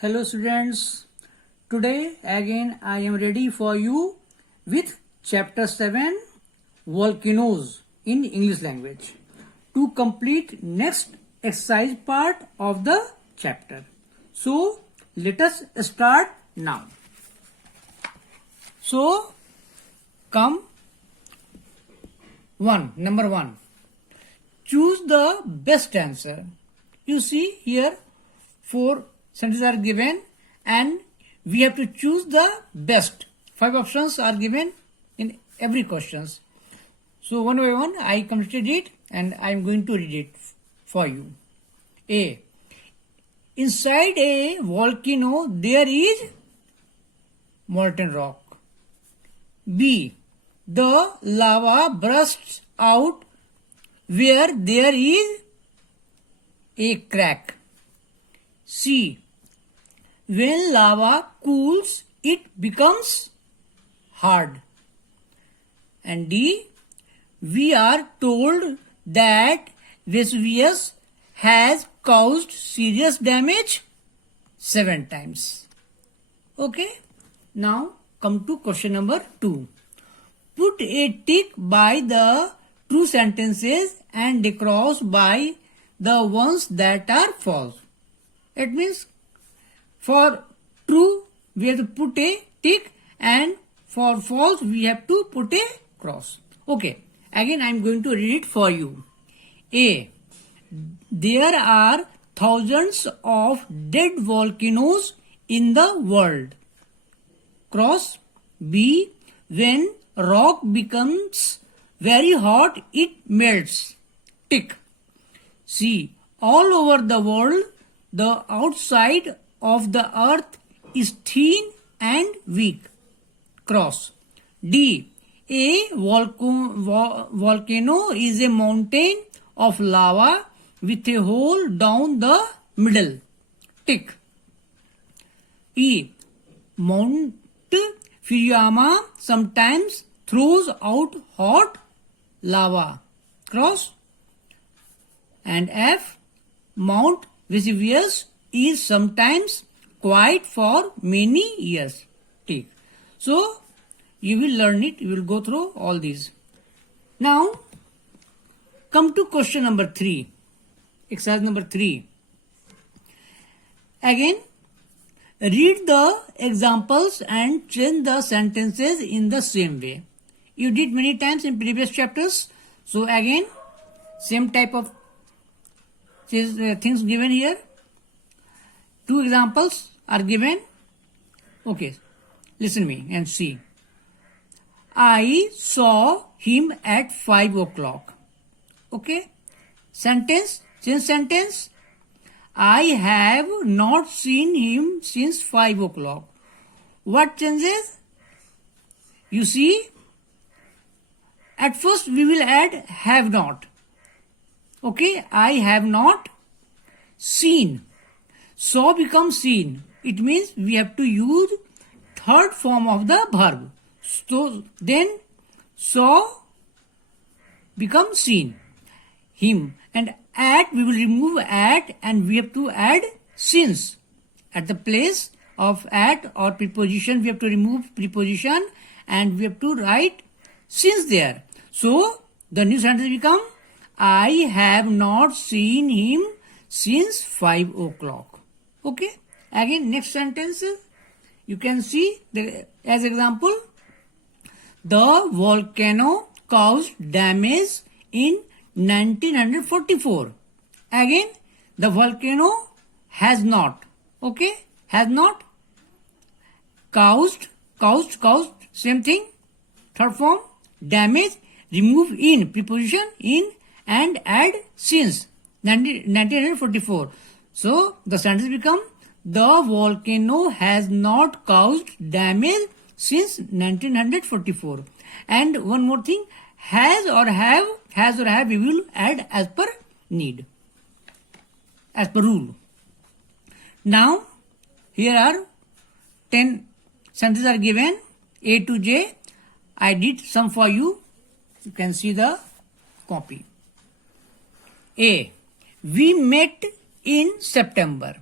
Hello students, today again I am ready for you with chapter 7 volcanoes in English language to complete next exercise part of the chapter. So let us start now. So come number 1. Choose the best answer. You see here 4 sentences are given and we have to choose the best. 5 options are given in every questions. So one by one I completed it and I am going to read it for you. A. Inside a volcano there is molten rock. B. The lava bursts out where there is a crack. C. When lava cools, it becomes hard. And D. We are told that Vesuvius has caused serious damage 7 times. Okay. Now come to question number 2. Put a tick by the true sentences and a cross by the ones that are false. It means for true we have to put a tick and for false we have to put a cross. Okay, again I am going to read it for you. A. There are thousands of dead volcanoes in the world. Cross. B. When rock becomes very hot, it melts. Tick. C. All over the world, the outside of the earth is thin and weak. Cross. D. A volcano is a mountain of lava with a hole down the middle. Tick. E. Mount Fujiyama sometimes throws out hot lava. Cross. And F. Mount Vesuvius is sometimes quiet for many years. Take. So you will learn it. You will go through all these. Now come to question number 3. Exercise number 3. Again, read the examples and change the sentences in the same way. You did many times in previous chapters. So again, same type of things given here. 2 examples are given. Okay, listen me and see. I saw him at 5 o'clock. Okay, sentence, change sentence. I have not seen him since 5 o'clock. What changes? You see, at first we will add have not. Okay, I have not seen. Saw becomes seen. It means we have to use third form of the verb. So then saw becomes seen. Him. And at we will remove at and we have to add since. At the place of at or preposition we have to remove preposition and we have to write since there. So the new sentence become I have not seen him since 5 o'clock. Okay. Again, next sentence. You can see as example. The volcano caused damage in 1944. Again, the volcano has not. Okay. Has not. Caused. Same thing. Third form. Damage. Remove in. Preposition in. And add since 1944. So the sentence become the volcano has not caused damage since 1944. And one more thing, has or have we will add as per need, as per rule. Now here are 10 sentences are given A to J. I did some for you. You can see the copy. A. We met in September.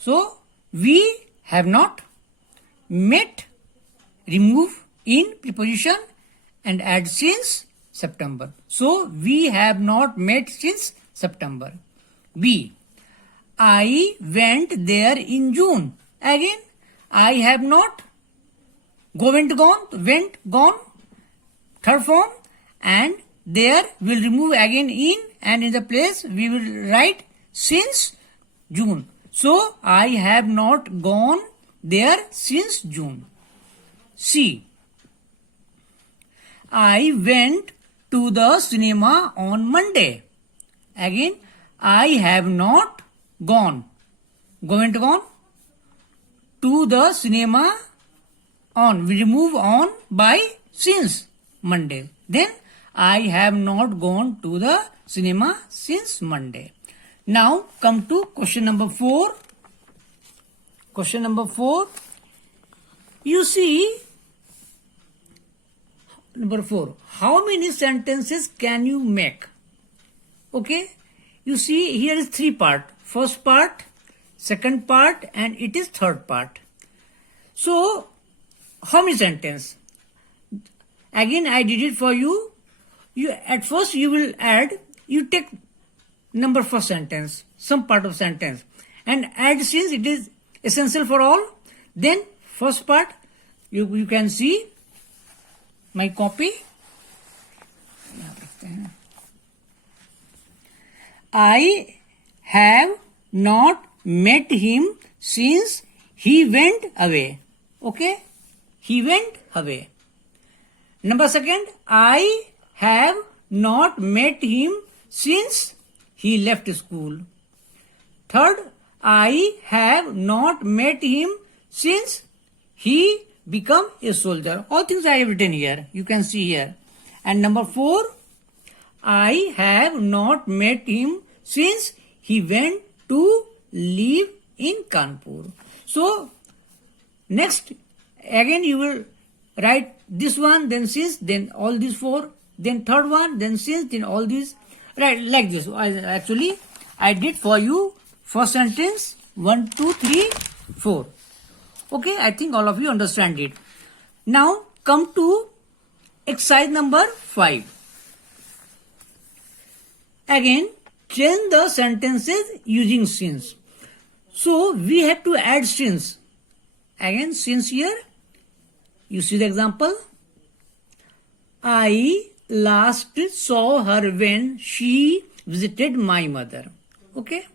So we have not met, remove in preposition and add since September. So we have not met since September. B. I went there in June. Again, I have not. Go, went, gone. Went, gone. Third form. And there we'll remove again in, and in the place we will write since June. So I have not gone there since June. C. I went to the cinema on Monday. Again, I have not gone. Go, went, gone. To the cinema on. We remove on by since Monday. Then I have not gone to the cinema since Monday. Now come to question number 4. Question number 4. You see, number 4. How many sentences can you make? Okay. You see, here is 3 part. First part, second part, and it is third part. So, how many sentences? Again, I did it for you. At first you will add, you take number first sentence, some part of sentence, and add since it is essential for all. Then first part, you can see my copy. I have not met him since he went away. Okay? He went away. Number second, I have not met him since he left school. Third, I have not met him since he become a soldier. All things I have written here. You can see here. And number 4, I have not met him since he went to live in Kanpur. So, next, again you will write this one, then since, then all these 4, then third one, then since, then all these. Right, like this. I did for you first sentence 1, 2, 3, 4. Okay, I think all of you understand it. Now come to exercise number 5. Again, change the sentences using since. So we have to add since. Again, since here, you see the example. I last saw her when she visited my mother. Okay?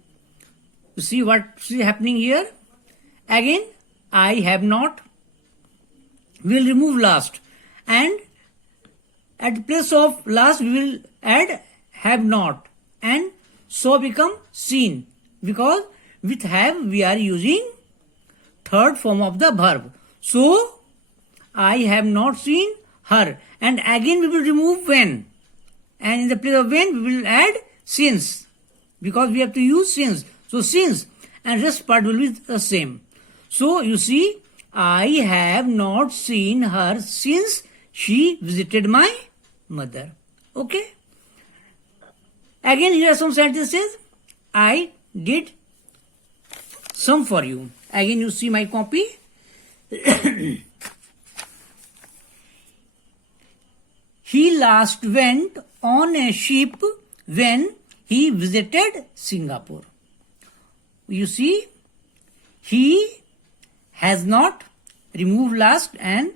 You see what is happening here? Again, I have not. We will remove last. And at the place of last, we will add have not. And so become seen. Because with have, we are using third form of the verb. So, I have not seen her. And again we will remove when. And in the place of when, we will add since. Because we have to use since. So, since and rest part will be the same. So, you see, I have not seen her since she visited my mother. Okay? Again, here are some sentences. I did some for you. Again, you see my copy. He last went on a ship when he visited Singapore. You see, he has not, remove last, and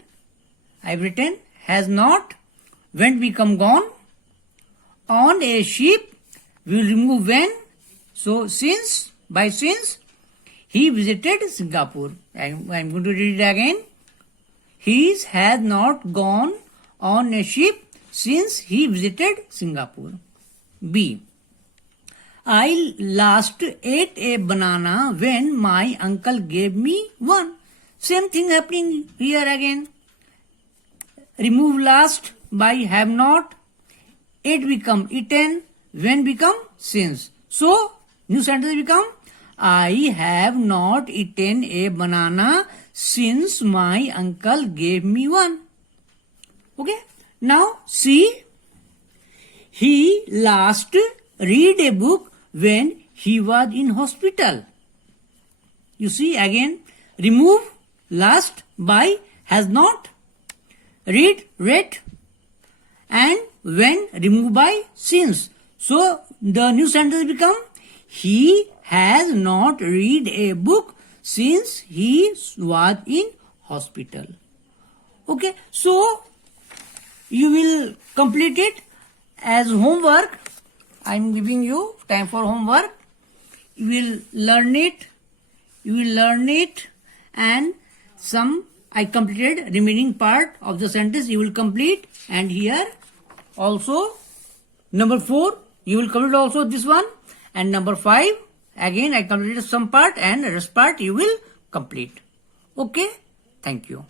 I've written has not, went become gone. On a ship, we will remove when. So since, by since, he visited Singapore. I'm going to read it again. He has not gone on a ship since he visited Singapore. B. I last ate a banana when my uncle gave me one. Same thing happening here again. Remove last by have not. Ate become eaten. When become since. So, new sentence become I have not eaten a banana since my uncle gave me one. Okay. Now, see. He last read a book when he was in hospital. You see again, remove last by has not, read, read, and when removed by since. So the new sentence become, he has not read a book since he was in hospital. Okay, so you will complete it as homework. I am giving you time for homework. You will learn it. And some I completed remaining part of the sentence you will complete, and here also number 4 you will complete also this one, and number 5 again I completed some part and the rest part you will complete. Okay, thank you.